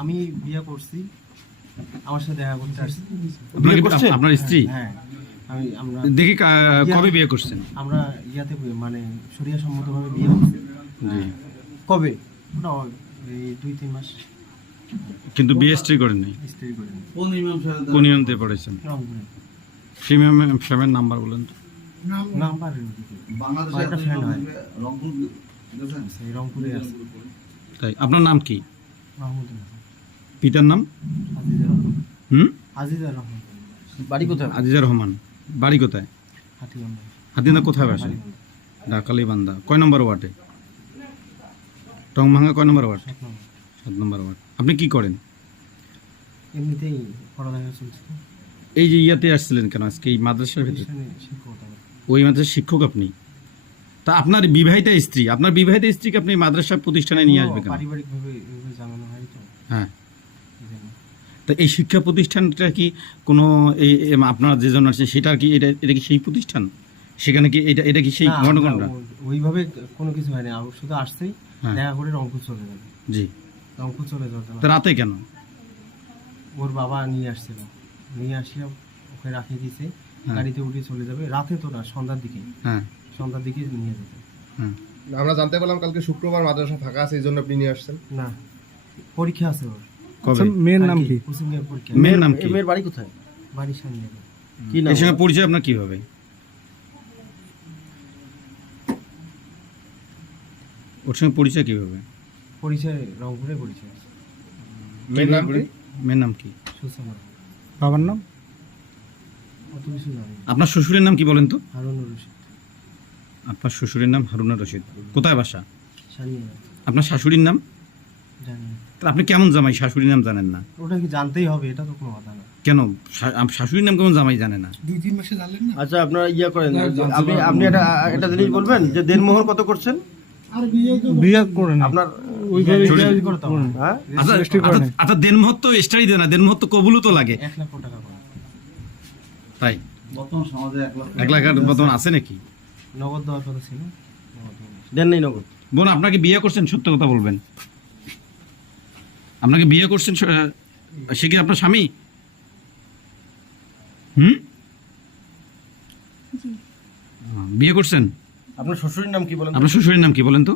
আমি বিয়ে করছি, আমার সাথে দেখা করতে আসছি। আপনার স্ত্রী? হ্যাঁ, আমরা দেখি কবে বিয়ে করছেন? আমরা ইয়াতে মানে শরিয়া সম্মতভাবে বিয়ে করছি। কবে? না, এই 2-3 মাস। কিন্তু বিয়ে স্ত্রী করেন নাই? স্ত্রী করে কোন ইমামতে পড়েছেন? ফ্যামের নাম্বার বলেন তো। নাম্বার বাংলাদেশে একটা ফ্রেন্ড হয়, রংপুর, সেই রংপুরে আছে। তাই আপনার নাম কি? মাহমুদ। পিতার নাম? আজিজুর রহমান। আজিজুর রহমান। বাড়ি কোথায়? আজিজুর রহমান। বাড়ি কোথায়? হাতিবান্ধা। হাতিবান্ধা কোথায় বাসা? ডাকালিবান্ধা। কয় নম্বর ওয়ার্ডে? টংভাঙ্গা কয় নম্বর ওয়ার্ড? 7 নম্বর ওয়ার্ড। আপনি কি করেন? এমনিতেই পড়ালেখা চলছে। এই যে ইয়াতে আসছিলেন কেন আজকে এই মাদ্রাসার ভিতরে? ওই মাদ্রাসার শিক্ষক আপনি? তা আপনার বিবাহিতা স্ত্রী, আপনার বিবাহিতা স্ত্রীকে আপনি মাদ্রাসা প্রতিষ্ঠানে নিয়ে আসবেন কেন? পারিবারিকভাবে জানানো হয় তো। হ্যাঁ, তা এই শিক্ষা প্রতিষ্ঠানটা কি কোনো আপনার যে জন আছে সেটা কি এটা কি সেই প্রতিষ্ঠান? সেখানে কি এটা কি সেই ঘটনাটা? ওইভাবে কোনো কিছু হয়নি, শুধু আসছেই দেখা করে রংপুর চলে যাবে। জি, রংপুর চলে যাবে। তা রাতে কেন? ওর বাবা নিয়ে আসছিল, নিয়ে আসলে ওকে রাখিয়ে দিয়েছে, গাড়িতে উঠে চলে যাবে। রাতে তো না, সন্ধ্যার দিকে। হ্যাঁ, সন্ধ্যার দিকে নিয়ে যেতে। আমরা জানতে পারলাম কালকে শুক্রবার মাদ্রাসা ফাঁকা আছে, এই জন্য আপনি নিয়ে আসছেন? না, পরীক্ষা আছে ওর। কবে? মেয়ের নাম কি? কোচিং এর পরীক্ষা। মেয়ের নাম কি? মেয়ের বাড়ি কোথায়? বাড়ির সামনে। কি নাম? এর সঙ্গে পরিচয় আপনার কিভাবে? ওর সঙ্গে পরিচয় কিভাবে? পরিচয় রংপুরে পরিচয়। মেয়ের নাম কি? মেয়ের নাম কি? সুষমা। বাবার নাম? অত কিছু জানি। আপনার শ্বশুরের নাম কি বলেন তো? হারুনুর রশিদ। আপনার শ্বশুরের নাম হারুনুর রশিদ। কোথায় বাসা? সানিয়া। আপনার শাশুড়ির নাম? জানি না। তা আপনি কেমন জামাই শাশুড়ির নাম জানেন না? ওটা কি জানতেই হবে? এটা তো কোনো কথা না। কেন শাশুড়ির নাম কেমন জামাই জানে না? 2-3 মাসে জানলেন না? আচ্ছা, আপনারা ইয়া করেন, আপনি এটা জিনিস বলবেন যে দেনমোহর কত করছেন? আর বিয়ে করেন আপনার ওইভাবে করতে হবে। হ্যাঁ, আচ্ছা দেনমোহর তো এক্সট্রাই দেয় না, দেনমোহর তো কবুলও তো লাগে। 1 লাখ টাকা করে। তাই বর্তমান সমাজে 1 লাখের মতন আছে নাকি? নগদ দেওয়ার কথা ছিল, দেন নেই নগদ। বোন, আপনাকে বিয়ে করছেন? সত্য কথা বলবেন। আপনাকে বিয়ে করছেন, সে কি আপনার স্বামী? বিয়ে করছেন? আপনার শ্বশুরের নাম কি বলেন? আপনার শ্বশুরের নাম কি বলেন তো?